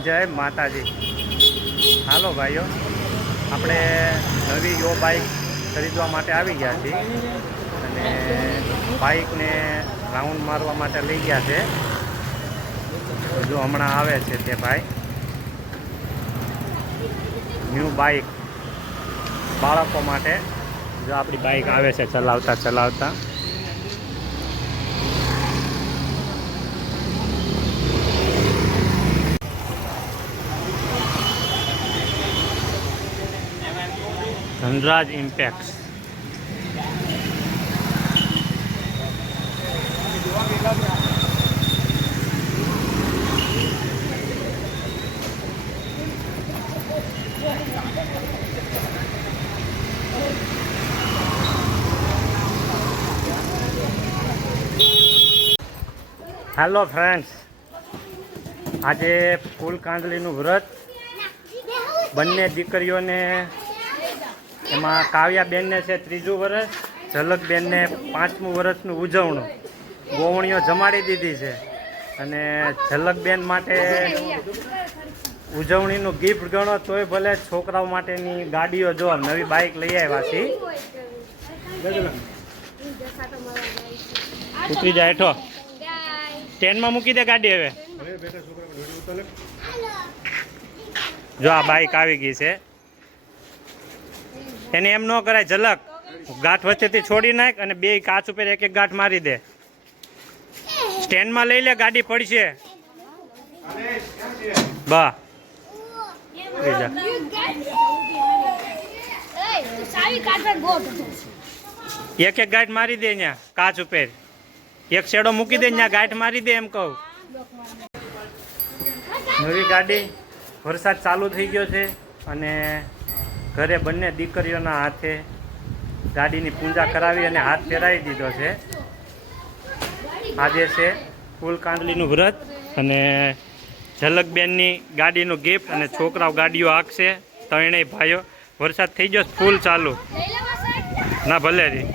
જય માતાજી. હાલો ભાઈઓ, આપણે નવી યો બાઇક ખરીદવા માટે આવી ગયા છીએ અને બાઇકને રાઉન્ડ મારવા માટે લઈ ગયા છે. તો જો હમણાં આવે છે તે ભાઈ. ન્યૂ બાઇક બાળકો માટે જો આપણી બાઇક આવે છે ચલાવતા ચલાવતા. ધનરાજ ઇમ્પેક્ટ હેલો ફ્રેન્ડ્સ આજે ફૂલ કાંદલીનું વ્રત. બંને દીકરીઓને એમાં કાવ્યાબેનને છે ત્રીજું વર્ષ ઝલકબેનને પાંચમું વર્ષનું ઉજવણું. ગોવણીઓ જમાડી દીધી છે. અને ઝલકબેન માટે ઉજવણીનું ગિફ્ટ ગણો તોય ભલે છોકરાઓ માટેની ગાડીઓ જો નવી બાઇક લઈ આવ્યા છીએ ઉતરી જાય હેઠો. ટ્રેનમાં મૂકી દે ગાડી હવે. જો આ બાઇક આવી ગઈ છે. એને એમ ન કરાય, ઝલક. ગાંઠ વચ્ચેથી છોડી નાખ અને બે કાચ ઉપર એક એક ગાંઠ મારી દે. સ્ટેન્ડમાં લઈ લે, ગાડી પડશે. બા. એક એક ગાંઠ મારી દે અહીંયા કાચ ઉપર. એક શેડો મૂકી દે ત્યાં ગાંઠ મારી દે એમ કહું. નવી ગાડી વરસાદ ચાલુ થઈ ગયો છે અને ઘરે બંને દીકરીઓના હાથે ગાડીની પૂજા કરાવી અને હાથ ફેરાવી દીધો છે. આજે છે ફૂલ કાંદલીનું વ્રત અને ઝલકબેનની ગાડીનું ગિફ્ટ અને છોકરાઓ ગાડીઓ હાંકશે. ત્રણેય ભાઈઓ, વરસાદ થઈ ગયો ફૂલ ચાલુ. ના, ભલે જી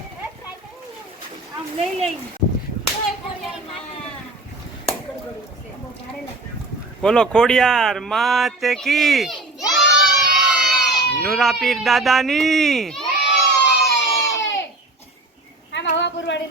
બોલો, ખોડિયાર, માત કી? નુરાપીર દાદાની. આમાં હવા પુરવાડી